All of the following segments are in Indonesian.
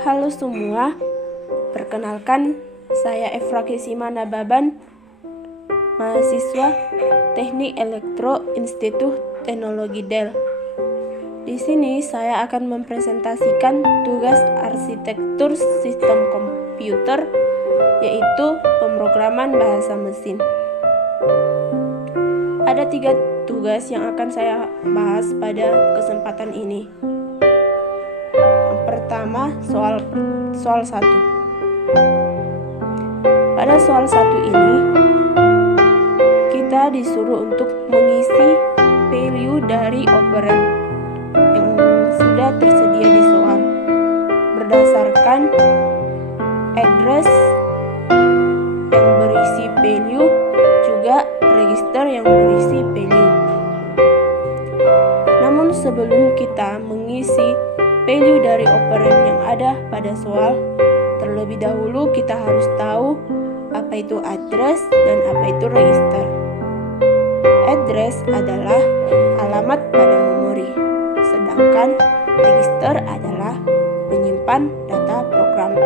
Halo semua, perkenalkan saya Efrakisima Nababan, mahasiswa Teknik Elektro Institut Teknologi Del. Di sini saya akan mempresentasikan tugas arsitektur sistem komputer, yaitu pemrograman bahasa mesin. Ada 3 tugas yang akan saya bahas pada kesempatan ini. Yang pertama, soal 1. Pada soal 1 ini, kita disuruh untuk mengisi value dari operan yang sudah tersedia di soal berdasarkan address yang berisi value juga register yang berisi value. Namun sebelum kita mengisi value dari operan yang ada pada soal, terlebih dahulu kita harus tahu apa itu address dan apa itu register. Address adalah alamat pada memori, sedangkan register adalah menyimpan data program.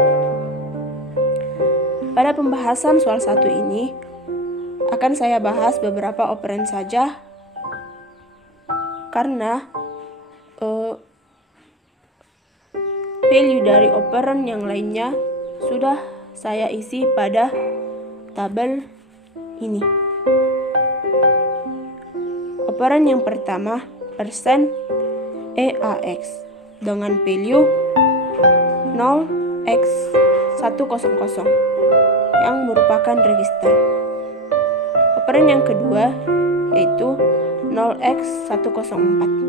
Pada pembahasan soal 1 ini, akan saya bahas beberapa operan saja, karena value dari operan yang lainnya sudah saya isi pada tabel ini. Operan yang pertama, %EAX dengan value 0x100 yang merupakan register. Operan yang kedua yaitu 0x104.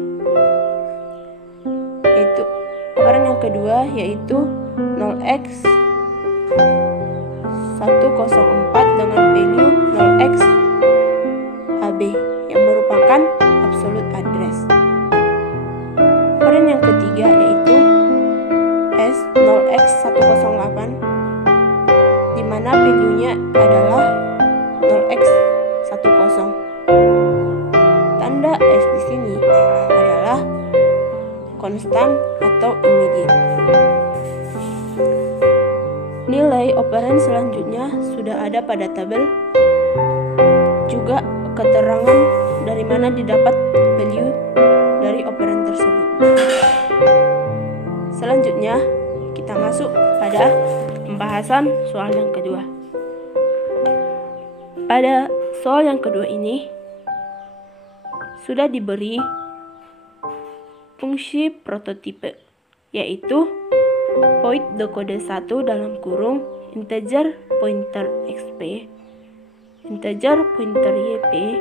Operan yang kedua yaitu 0x104 dengan value 0xAB yang merupakan absolute address. Operan yang ketiga yaitu S0x108 di mana value-nya adalah 0x10. Tanda S di sini adalah konstan atau immediate. Nilai operan selanjutnya sudah ada pada tabel, juga keterangan dari mana didapat value dari operan tersebut. Selanjutnya kita masuk pada pembahasan soal yang kedua. Pada soal yang kedua ini sudah diberi fungsi prototipe, yaitu void dekode 1 dalam kurung integer pointer xp, integer pointer yp,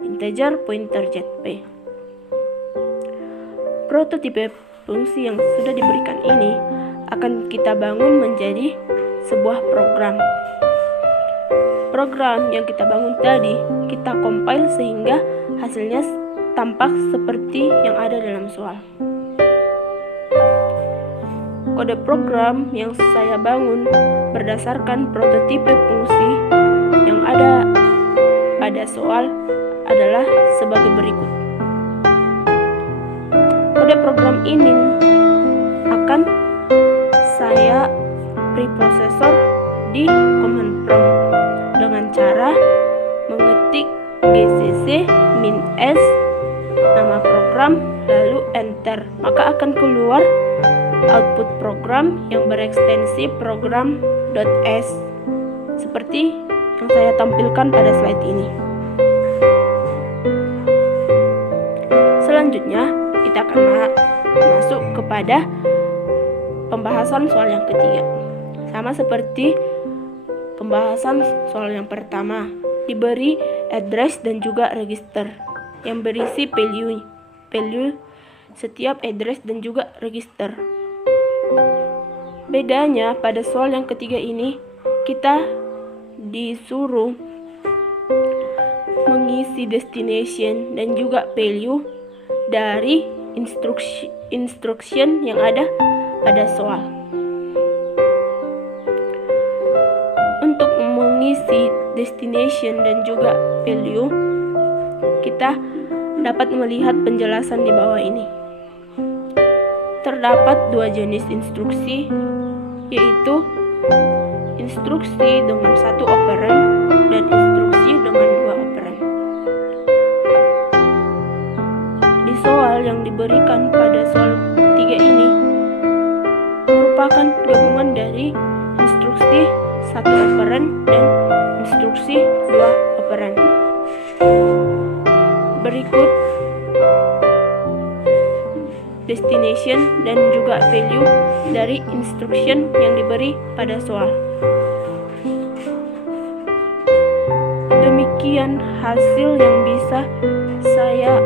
integer pointer zp. Prototipe fungsi yang sudah diberikan ini akan kita bangun menjadi sebuah program. Program yang kita bangun tadi kita compile sehingga hasilnya tampak seperti yang ada dalam soal. Kode program yang saya bangun berdasarkan prototipe fungsi yang ada pada soal adalah sebagai berikut. Kode program ini akan saya preprocessor di command prompt dengan cara mengetik gcc -s nama program lalu enter, maka akan keluar output program yang berekstensi program.s seperti yang saya tampilkan pada slide ini. Selanjutnya kita akan masuk kepada pembahasan soal yang ketiga. Sama seperti pembahasan soal yang pertama, diberi address dan juga register yang berisi value setiap address dan juga register. Bedanya pada soal yang ketiga ini, kita disuruh mengisi destination dan juga value dari instruction yang ada pada soal. Untuk mengisi destination dan juga value, kita dapat melihat penjelasan di bawah ini. Terdapat dua jenis instruksi, yaitu instruksi dengan satu operan dan instruksi dengan dua operan. Di soal yang diberikan pada soal 3 ini merupakan gabungan dari instruksi satu operan dan instruksi dua operan. Berikut destination dan juga value dari instruction yang diberi pada soal. Demikian hasil yang bisa saya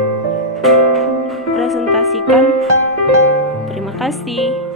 presentasikan. Terima kasih.